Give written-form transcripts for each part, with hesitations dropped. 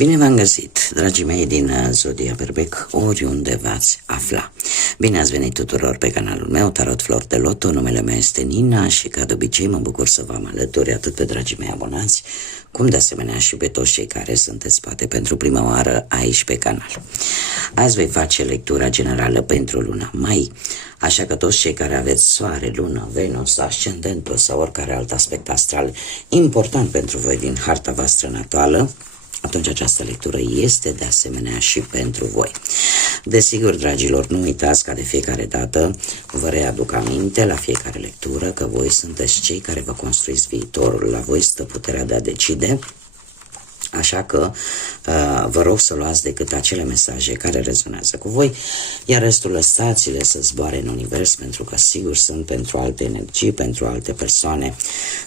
Bine v-am găsit, dragii mei din Zodia Berbec, oriunde v-ați afla. Bine ați venit tuturor pe canalul meu, Tarot Flor de Loto. Numele meu este Nina și ca de obicei mă bucur să vă am alături atât pe dragii mei abonați, cum de asemenea și pe toți cei care sunteți poate pentru prima oară aici pe canal. Azi voi face lectura generală pentru luna mai, așa că toți cei care aveți soare, lună, Venus, ascendentul sau oricare alt aspect astral important pentru voi din harta voastră natală, atunci această lectură este de asemenea și pentru voi. Desigur, dragilor, nu uitați ca de fiecare dată vă readuc aminte la fiecare lectură că voi sunteți cei care vă construiți viitorul, la voi stă puterea de a decide. Așa că vă rog să luați decât acele mesaje care rezonează cu voi, iar restul lăsați-le să zboare în univers, pentru că sigur sunt pentru alte energii, pentru alte persoane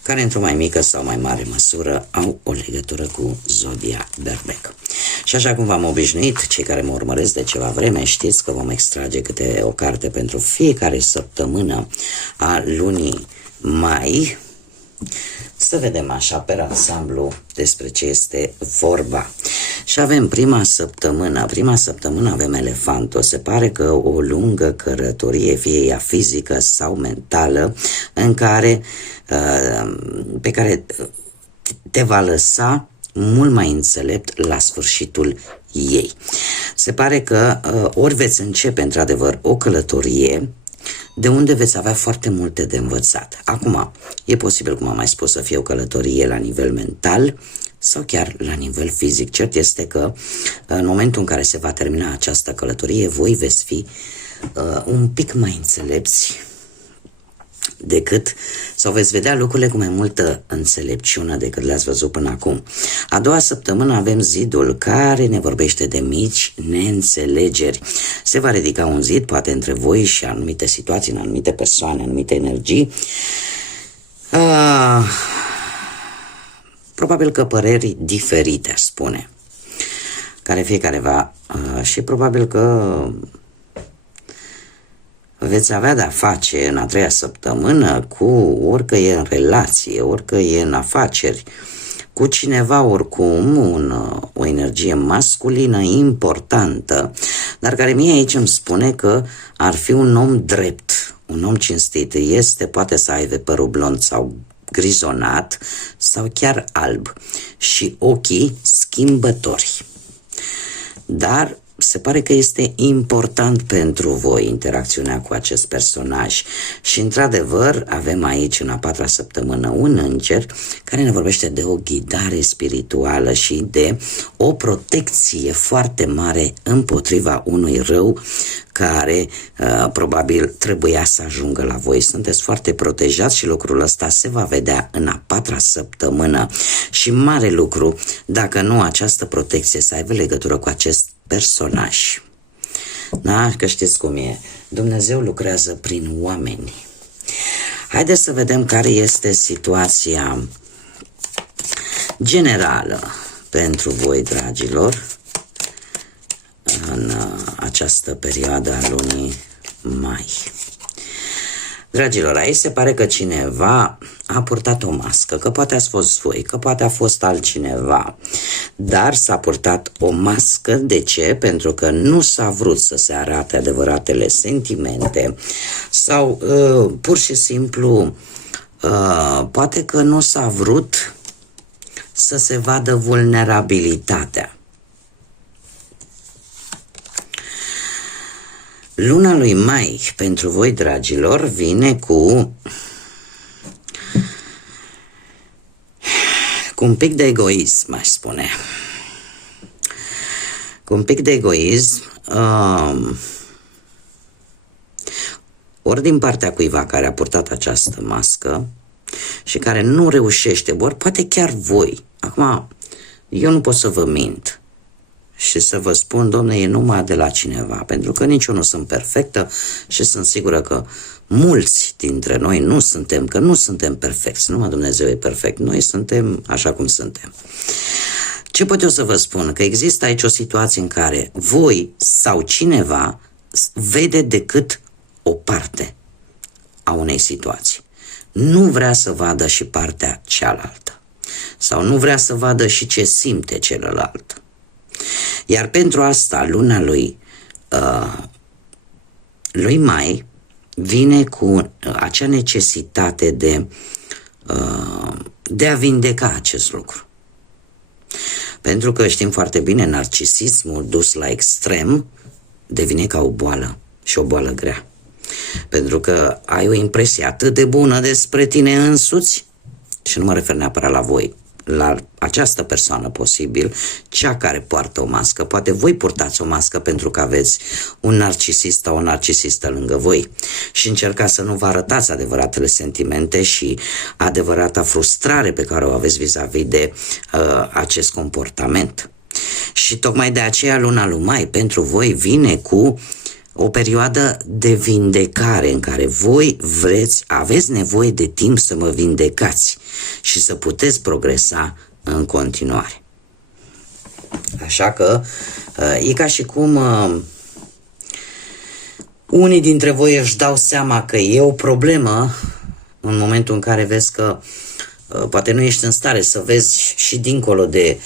care într-o mai mică sau mai mare măsură au o legătură cu Zodia Berbec. Și așa cum v-am obișnuit, cei care mă urmăresc de ceva vreme știți că vom extrage câte o carte pentru fiecare săptămână a lunii mai. Să vedem așa pe ansamblu despre ce este vorba. Și avem prima săptămână avem elefantul. Se pare că o lungă călătorie, fie ea fizică sau mentală, pe care te va lăsa mult mai înțelept la sfârșitul ei. Se pare că ori veți începe într-adevăr o călătorie de unde veți avea foarte multe de învățat. Acum, e posibil, cum am mai spus, să fie o călătorie la nivel mental sau chiar la nivel fizic. Cert este că în momentul în care se va termina această călătorie, voi veți fi un pic mai înțelepți decât, sau veți vedea lucrurile cu mai multă înțelepciune decât le-ați văzut până acum. A doua săptămână avem zidul, care ne vorbește de mici neînțelegeri. Se va ridica un zid, poate între voi și anumite situații, în anumite persoane, anumite energii. Probabil că păreri diferite, aș spune, care fiecare va, și probabil că veți avea de-a face în a treia săptămână cu, orică e în relație, orică e în afaceri, cu cineva oricum, o energie masculină importantă, dar care mie aici îmi spune că ar fi un om drept, un om cinstit. Poate să aibă părul blond sau grizonat sau chiar alb și ochii schimbători. Dar se pare că este important pentru voi interacțiunea cu acest personaj și într-adevăr avem aici în a patra săptămână un înger care ne vorbește de o ghidare spirituală și de o protecție foarte mare împotriva unui rău care probabil trebuia să ajungă la voi. Sunteți foarte protejați și lucrul ăsta se va vedea în a patra săptămână și mare lucru dacă nu această protecție să aibă legătură cu acest personaj. Da? Că știți cum e. Dumnezeu lucrează prin oameni. Haideți să vedem care este situația generală pentru voi, dragilor, în această perioadă a lunii mai. Dragilor, aici se pare că cineva a purtat o mască, că poate ați fost voi, că poate a fost altcineva, dar s-a purtat o mască. De ce? Pentru că nu s-a vrut să se arate adevăratele sentimente sau pur și simplu poate că nu s-a vrut să se vadă vulnerabilitatea. Luna lui mai pentru voi, dragilor, vine cu un pic de egoism, aș spune. Cu un pic de egoism, ori din partea cuiva care a purtat această mască și care nu reușește, ori poate chiar voi. Acum, eu nu pot să vă mint și să vă spun, domne, e numai de la cineva, pentru că nici eu nu sunt perfectă și sunt sigură că mulți dintre noi nu suntem perfecți, numai Dumnezeu e perfect, noi suntem așa cum suntem. Ce pot eu să vă spun? Că există aici o situație în care voi sau cineva vede decât o parte a unei situații. Nu vrea să vadă și partea cealaltă. Sau nu vrea să vadă și ce simte celălalt. Iar pentru asta, luna lui Mai vine cu acea necesitate de a vindeca acest lucru. Pentru că știm foarte bine, narcisismul dus la extrem devine ca o boală și o boală grea. Pentru că ai o impresie atât de bună despre tine însuți, și nu mă refer neapărat la voi, la această persoană posibil, cea care poartă o mască. Poate voi purtați o mască pentru că aveți un narcisist sau o narcisistă lângă voi și încercați să nu vă arătați adevăratele sentimente și adevărata frustrare pe care o aveți vis-a-vis de acest comportament. Și tocmai de aceea luna lui Mai pentru voi vine cu o perioadă de vindecare în care voi aveți nevoie de timp să vă vindecați și să puteți progresa în continuare. Așa că e ca și cum unii dintre voi își dau seama că e o problemă în momentul în care vezi că poate nu ești în stare să vezi și dincolo de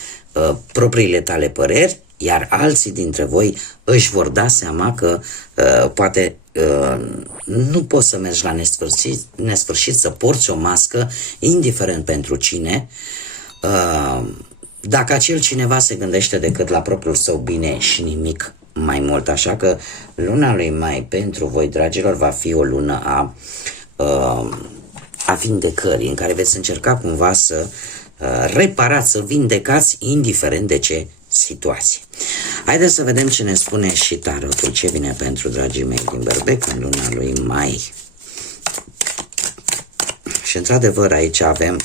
propriile tale păreri, iar alții dintre voi își vor da seama că poate nu poți să mergi la nesfârșit să porți o mască, indiferent pentru cine, dacă acel cineva se gândește decât la propriul său bine și nimic mai mult. Așa că luna lui Mai pentru voi, dragilor, va fi o lună a vindecării, în care veți încerca cumva să reparați, să vindecați, indiferent de ce situație. Haideți să vedem ce ne spune și tarotul, ce vine pentru dragii mei din Berbec în luna lui Mai. Și într-adevăr aici avem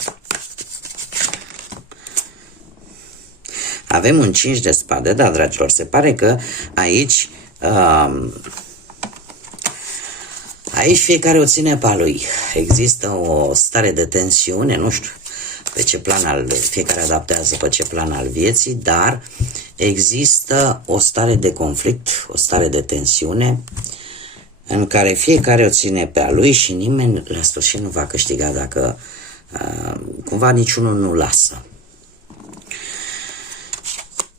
un 5 de spade, da, dragilor, se pare că aici fiecare o ține pe a lui. Există o stare de tensiune, nu știu pe ce plan fiecare adaptează pe ce plan al vieții, dar există o stare de conflict, o stare de tensiune în care fiecare o ține pe a lui și nimeni la sfârșit nu va câștiga dacă cumva niciunul nu lasă.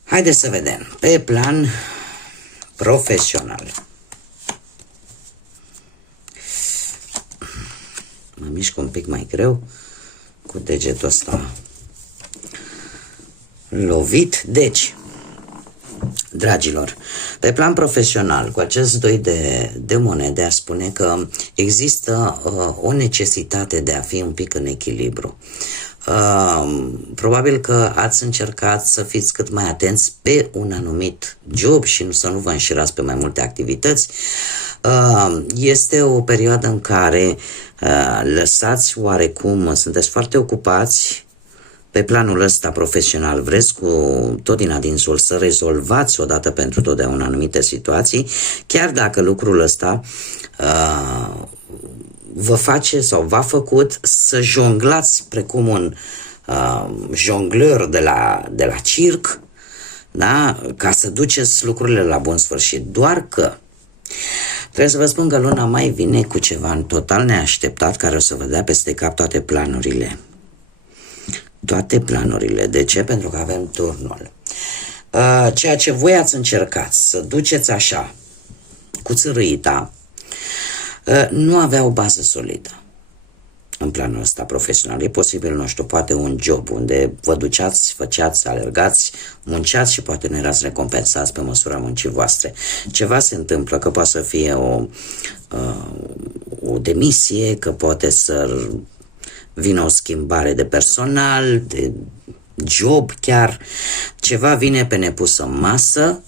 Haideți să vedem. Pe plan profesional. Mă mișc un pic mai greu cu degetul ăsta lovit. Deci, dragilor, pe plan profesional, cu acest 2 de monede, aș spune că există o necesitate de a fi un pic în echilibru. Probabil că ați încercat să fiți cât mai atenți pe un anumit job și să nu vă înșirați pe mai multe activități. Este o perioadă în care lăsați oarecum, sunteți foarte ocupați pe planul ăsta profesional, vreți cu tot din adinsul să rezolvați odată pentru totdeauna anumite situații, chiar dacă lucrul ăsta vă face sau v-a făcut să jonglați precum un jongleur de la circ, da? Ca să duceți lucrurile la bun sfârșit. Doar că trebuie să vă spun că luna Mai vine cu ceva în total neașteptat care o să vă dea peste cap toate planurile. Toate planurile. De ce? Pentru că avem turnul. Ceea ce voi ați încercat să duceți așa, cu țărâita, nu avea o bază solidă în planul ăsta profesional. E posibil, nu știu, poate un job unde vă duceați, făceați, alergați, munceați și poate nu erați recompensați pe măsura muncii voastre. Ceva se întâmplă, că poate să fie o demisie, că poate să vină o schimbare de personal, de job chiar. Ceva vine pe nepus în masă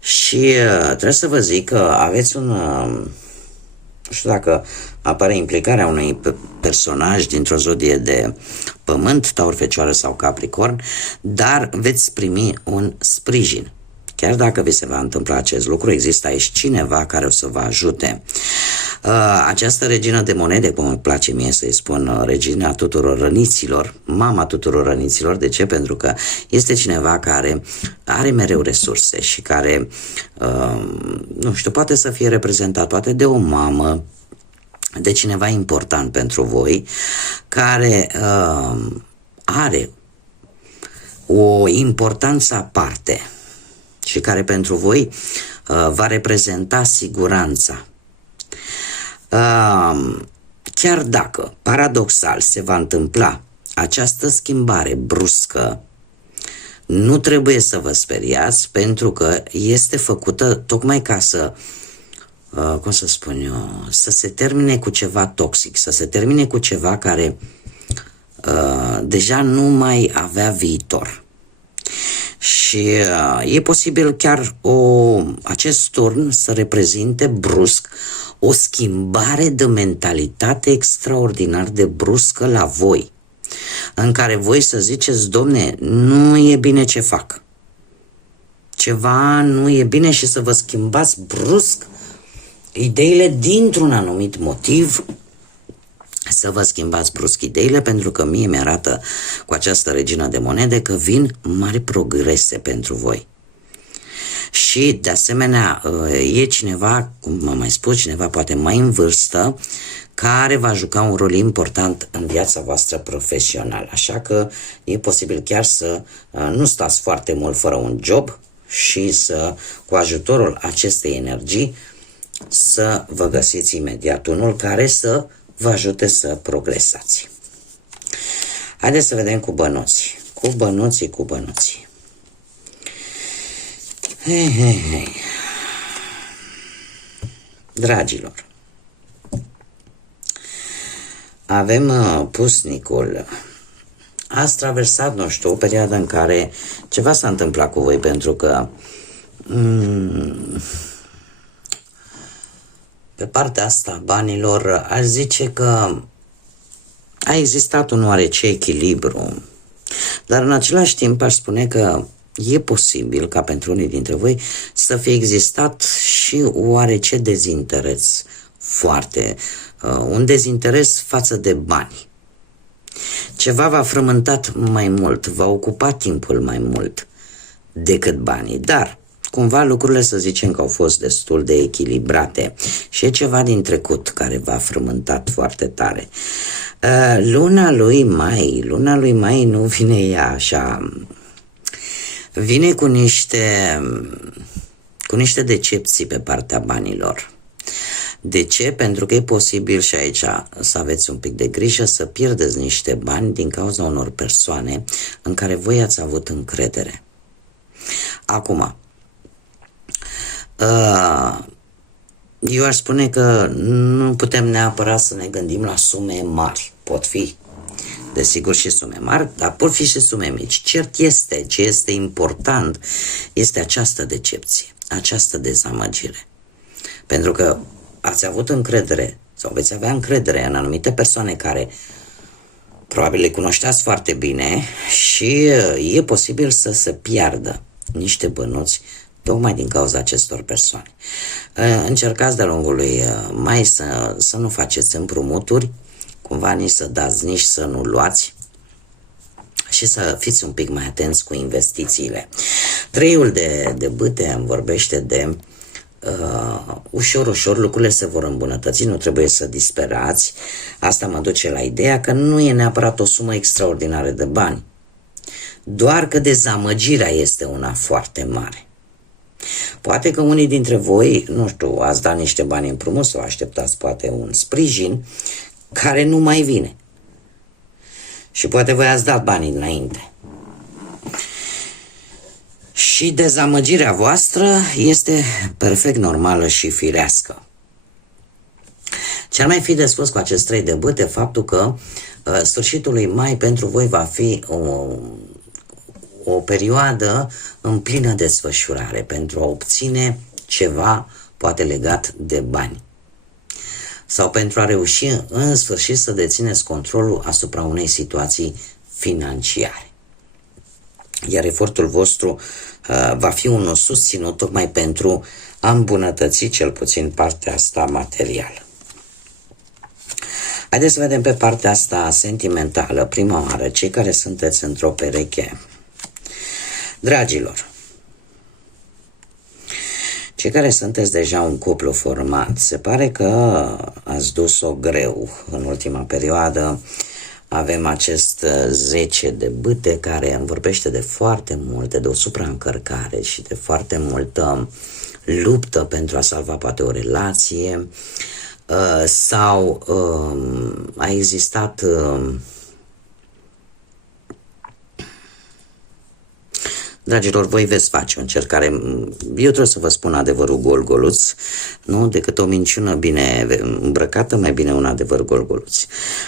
și trebuie să vă zic că aveți nu știu dacă apare implicarea unui personaj dintr-o zodie de pământ, Taur, Fecioară sau Capricorn, dar veți primi un sprijin. Chiar dacă vi se va întâmpla acest lucru, există aici cineva care o să vă ajute. Această regină de monede, cum îmi place mie să-i spun, regina tuturor răniților, mama tuturor răniților. De ce? Pentru că este cineva care are mereu resurse și care, nu știu, poate să fie reprezentat poate de o mamă, de cineva important pentru voi, care are o importanță aparte și care pentru voi va reprezenta siguranța. Chiar dacă, paradoxal, se va întâmpla această schimbare bruscă, nu trebuie să vă speriați, pentru că este făcută tocmai ca să, cum să spun eu, să se termine cu ceva toxic, să se termine cu ceva care deja nu mai avea viitor. Și e posibil chiar acest turn să reprezinte brusc o schimbare de mentalitate extraordinar de bruscă la voi, în care voi să ziceți: domne, nu e bine ce fac, ceva nu e bine, și să vă schimbați brusc ideile dintr-un anumit motiv, să vă schimbați brusc ideile, pentru că mie mi-arată cu această regină de monede că vin mari progrese pentru voi. Și de asemenea e cineva, cum am mai spus, cineva poate mai în vârstă, care va juca un rol important în viața voastră profesională. Așa că e posibil chiar să nu stați foarte mult fără un job și să, cu ajutorul acestei energii, să vă găsiți imediat unul care să vă ajute să progresați. Haideți să vedem cu bănuții. Cu bănuții. Hei. Dragilor, avem pusnicul. Ați traversat, nu știu, o perioadă în care ceva s-a întâmplat cu voi, pentru că pe partea asta banilor aș zice că a existat un oarece echilibru, dar în același timp aș spune că e posibil ca pentru unii dintre voi să fie existat și oarece dezinteres, un dezinteres față de bani. Ceva v-a frământat mai mult, v-a ocupat timpul mai mult decât banii, dar cumva lucrurile, să zicem, că au fost destul de echilibrate și e ceva din trecut care v-a frământat foarte tare. Luna lui Mai nu vine ea așa, vine cu niște decepții pe partea banilor. De ce? Pentru că e posibil și aici să aveți un pic de grijă, să pierdeți niște bani din cauza unor persoane în care voi ați avut încredere. Acum, eu aș spune că nu putem neapărat să ne gândim la sume mari. Pot fi, desigur, și sume mari, dar pot fi și sume mici. Cert este, ce este important este această decepție, această dezamăgire. Pentru că ați avut încredere sau veți avea încredere în anumite persoane care probabil le cunoșteați foarte bine și e posibil să se piardă niște bănuți tocmai din cauza acestor persoane. Încercați de-a lungul lui mai să nu faceți împrumuturi, cumva nici să dați, nici să nu luați, și să fiți un pic mai atenți cu investițiile. Treiul de bâte îmi vorbește de ușor lucrurile se vor îmbunătăți, nu trebuie să disperați. Asta mă duce la ideea că nu e neapărat o sumă extraordinară de bani, doar că dezamăgirea este una foarte mare. Poate că unii dintre voi, nu știu, ați dat niște bani împrumut sau așteptați poate un sprijin care nu mai vine. Și poate voi ați dat banii înainte. Și dezamăgirea voastră este perfect normală și firească. Ce ar mai fi de spus cu acest 3 de bâte? Faptul că sfârșitul lui mai pentru voi va fi o perioadă în plină desfășurare pentru a obține ceva, poate legat de bani, sau pentru a reuși în sfârșit să dețineți controlul asupra unei situații financiare. Iar efortul vostru va fi unul susținut tocmai pentru a îmbunătăți cel puțin partea asta materială. Haideți să vedem pe partea asta sentimentală, prima oară, cei care sunteți într-o pereche. Dragilor, cei care sunteți deja un cuplu format, se pare că ați dus-o greu în ultima perioadă avem acest 10 de bâte care îmi vorbește de foarte multe, de o supraîncărcare și de foarte multă luptă pentru a salva poate o relație sau a existat dragilor, voi veți face o încercare. Eu trebuie să vă spun adevărul gol-goluț, nu decât o minciună bine îmbrăcată, mai bine un adevăr gol-goluț.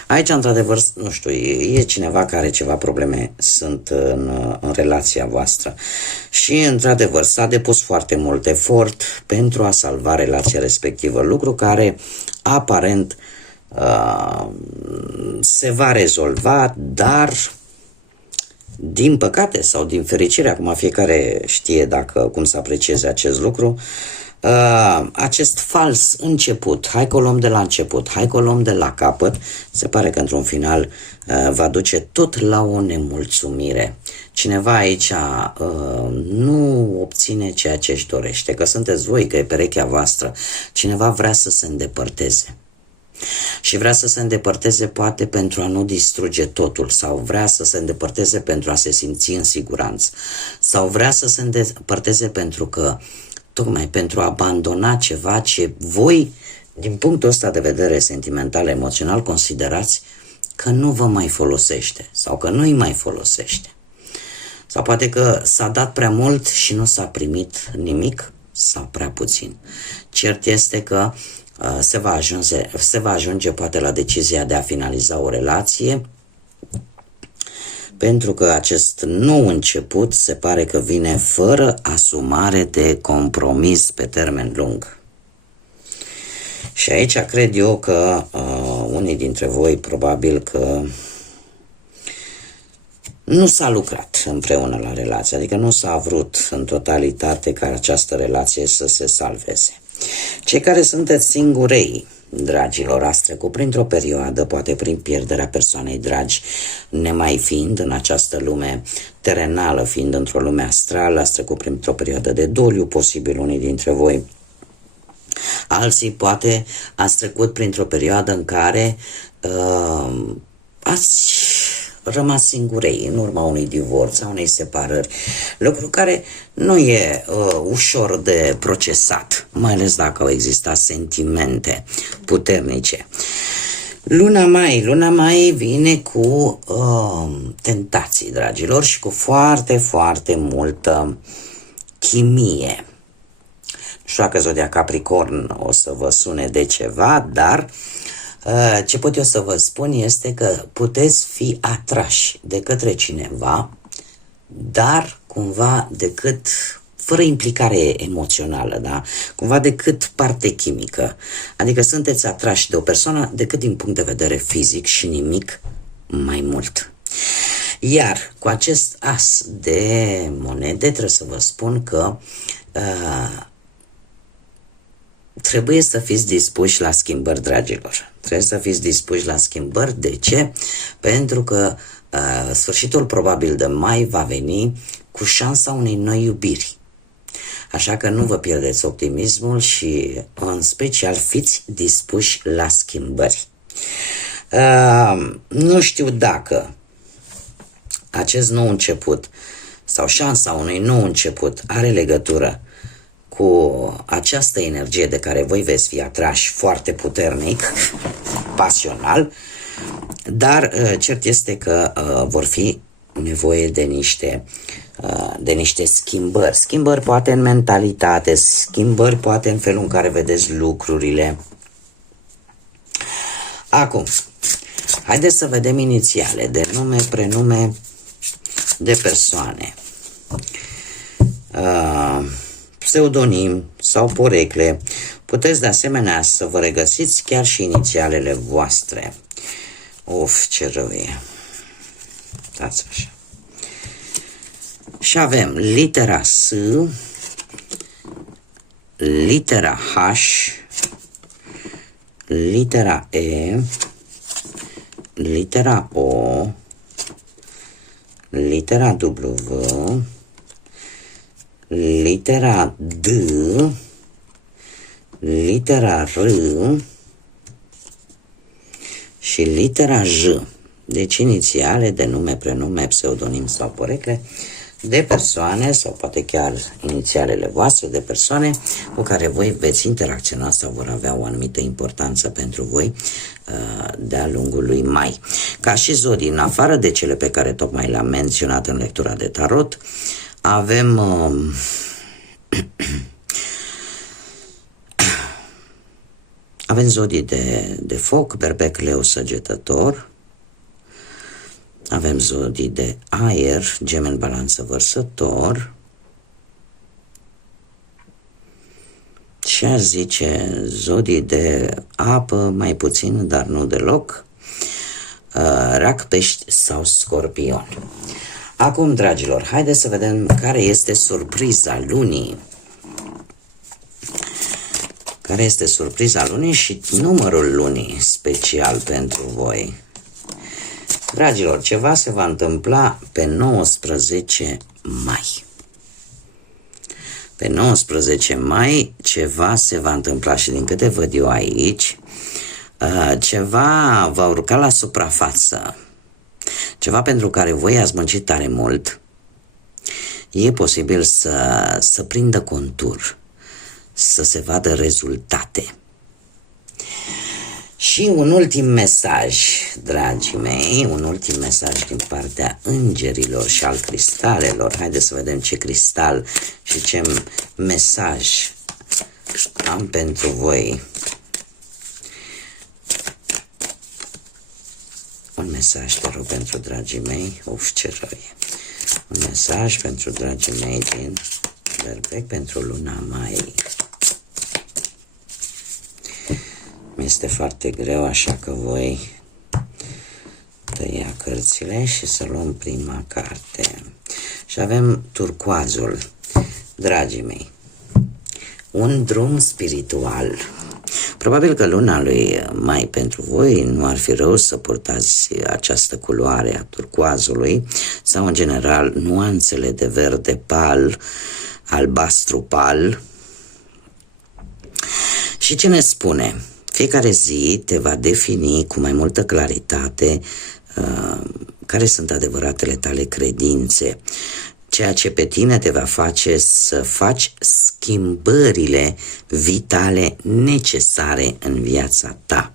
Aici, într-adevăr, nu știu, e cineva care are ceva probleme sunt în relația voastră și, într-adevăr, s-a depus foarte mult efort pentru a salva relația respectivă, lucru care, aparent, se va rezolva, dar din păcate sau din fericire, acum fiecare știe cum să aprecieze acest lucru, acest fals început, hai că o luăm de la început, hai că o luăm de la capăt, se pare că într-un final va duce tot la o nemulțumire. Cineva aici nu obține ceea ce își dorește, că sunteți voi, că e perechea voastră, cineva vrea să se îndepărteze. Și vrea să se îndepărteze poate pentru a nu distruge totul, sau vrea să se îndepărteze pentru a se simți în siguranță, sau vrea să se îndepărteze pentru că, tocmai pentru a abandona ceva ce voi, din punctul ăsta de vedere sentimental, emoțional, considerați că nu vă mai folosește sau că nu îi mai folosește. Sau poate că s-a dat prea mult și nu s-a primit nimic sau prea puțin. Cert este că se va ajunge poate la decizia de a finaliza o relație, pentru că acest nou început se pare că vine fără asumare de compromis pe termen lung. Și aici cred eu că unii dintre voi probabil că nu s-a lucrat împreună la relație, adică nu s-a vrut în totalitate ca această relație să se salveze. Cei care sunteți singurei, dragilor, ați trecut printr-o perioadă, poate prin pierderea persoanei dragi, nemai fiind în această lume terenală, fiind într-o lume astrală, ați trecut printr-o perioadă de doliu, posibil unii dintre voi. Alții poate ați trecut printr-o perioadă în care ați rămas singurei în urma unui divorț, a unei separări, lucru care nu e ușor de procesat, mai ales dacă au existat sentimente puternice. Luna mai vine cu tentații, dragilor, și cu foarte, foarte multă chimie. Nu știu dacă zodia Capricorn o să vă sune de ceva, dar ce pot eu să vă spun este că puteți fi atrași de către cineva, dar cumva decât fără implicare emoțională, da? Cumva decât parte chimică. Adică sunteți atrași de o persoană decât din punct de vedere fizic și nimic mai mult. Iar cu acest as de monede trebuie să vă spun că trebuie să fiți dispuși la schimbări, dragilor. Trebuie să fiți dispuși la schimbări. De ce? Pentru că sfârșitul probabil de mai va veni cu șansa unei noi iubiri. Așa că nu vă pierdeți optimismul și în special fiți dispuși la schimbări. Nu știu dacă acest nou început sau șansa unui nou început are legătură cu această energie de care voi veți fi atrași foarte puternic, pasional, dar cert este că vor fi nevoie de niște schimbări. Schimbări poate în mentalitate, schimbări poate în felul în care vedeți lucrurile. Acum, haideți să vedem inițiale de nume, prenume de persoane. Pseudonim sau porecle. Puteți de asemenea să vă regăsiți chiar și inițialele voastre. Uf, ce rău e. Dați așa. Și avem litera S, litera H, litera E, litera O, litera W, litera D, litera R și litera J. Deci inițiale de nume, prenume, pseudonim sau porecle de persoane sau poate chiar inițialele voastre de persoane cu care voi veți interacționa sau vor avea o anumită importanță pentru voi de-a lungul lui mai. Ca și zodii, în afară de cele pe care tocmai le-am menționat în lectura de tarot, avem avem zodii de foc, berbec, leu, săgetător. Avem zodii de aer, Gemeni, Balanță, Vărsător. Și aș zice zodii de apă, mai puțin, dar nu deloc, Rac, Pești sau Scorpion. Acum, dragilor, haideți să vedem care este surpriza lunii. Care este surpriza lunii și numărul lunii special pentru voi. Dragilor, ceva se va întâmpla pe 19 mai. Pe 19 mai ceva se va întâmpla și din câte văd eu aici, ceva va urca la suprafață. Ceva pentru care voi ați muncit tare mult. E posibil să prindă contur, să se vadă rezultate. Și un ultim mesaj, dragii mei, un ultim mesaj din partea îngerilor și al cristalelor. Haideți să vedem ce cristal și ce mesaj am pentru voi. Un mesaj, te rog, pentru dragii mei. Uf, ce rău e. Un mesaj pentru dragii mei din berbec pentru luna mai. Mi-este foarte greu, așa că voi tăia cărțile și să luăm prima carte. Și avem turcoazul. Dragii mei, un drum spiritual. Probabil că luna lui mai pentru voi nu ar fi rău să purtați această culoare a turcoazului sau în general nuanțele de verde pal, albastru pal. Și ce ne spune? Fiecare zi te va defini cu mai multă claritate care sunt adevăratele tale credințe, ceea ce pe tine te va face să faci schimbările vitale necesare în viața ta.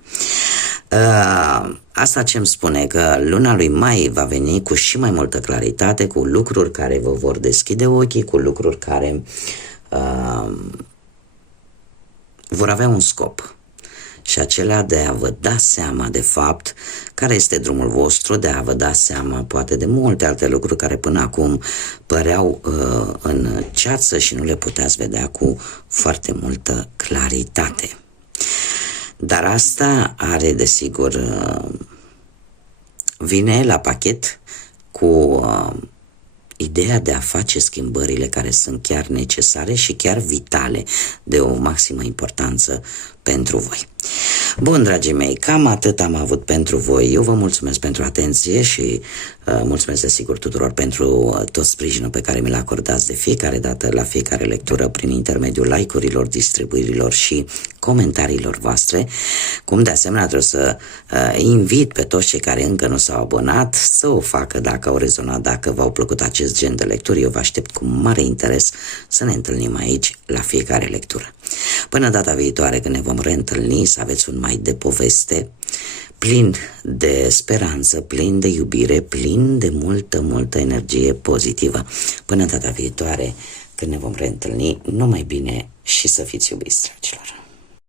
Asta ce îmi spune că luna lui mai va veni cu și mai multă claritate, cu lucruri care vă vor deschide ochii, cu lucruri care vor avea un scop. Și acela de a vă da seama de fapt care este drumul vostru, de a vă da seama poate de multe alte lucruri care până acum păreau în ceață și nu le puteați vedea cu foarte multă claritate. Dar asta are desigur, vine la pachet cu ideea de a face schimbările care sunt chiar necesare și chiar vitale, de o maximă importanță pentru voi. Bun, dragii mei, cam atât am avut pentru voi. Eu vă mulțumesc pentru atenție și mulțumesc desigur tuturor pentru tot sprijinul pe care mi-l acordați de fiecare dată la fiecare lectură prin intermediul like-urilor, distribuirilor și comentariilor voastre. Cum de asemenea trebuie să invit pe toți cei care încă nu s-au abonat să o facă dacă au rezonat, dacă v-au plăcut acest gen de lecturi. Eu vă aștept cu mare interes să ne întâlnim aici la fiecare lectură. Până data viitoare când ne vom reîntâlni, să aveți un mai de poveste plin de speranță, plin de iubire, plin de multă energie pozitivă. Până data viitoare când ne vom reîntâlni, numai bine și să fiți iubiți, dragilor!